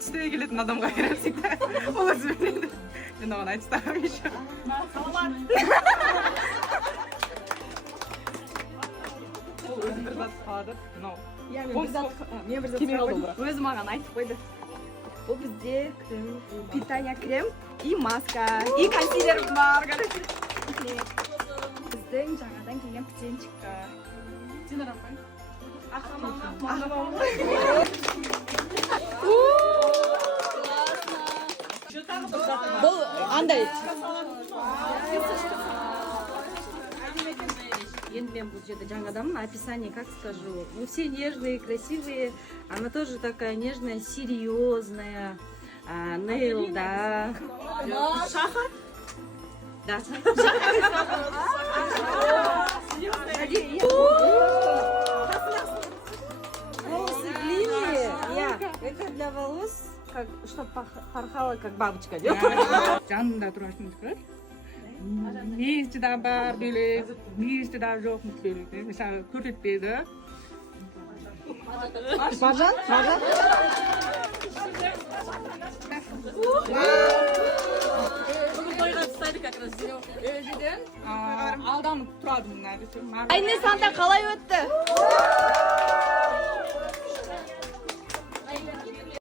түстен келетін адамға беремсің да. Ол өзі біледі. Мен оған айтып тастағанмын еще. Ол өзі бір зат қалады. Мынау. Мен бір зат өзі маған айтып қойды. Бұл бізде питание крем и маска и консилер бар. Біздің жаңадан келген птенчикка. Сен арапай. Бұл андай. Енді мен бұл жерде жаңадан описание, как скажу. Мы все нежные, красивые. Она тоже такая нежная, серьезная. Нейл, да. Шахар? Да. Волосы длинные. Это для волос, как, чтобы порхала, как бабочка. Жанында тұратын тұрар. Мейісті да бар бөлек, мейісті да жоқ бөлек. Мысалы көрсетпеді. Мажан? Бүгін тойға тұстайды как раз өзіден. Алданып тұрадым. Айне Санта қалай өтті?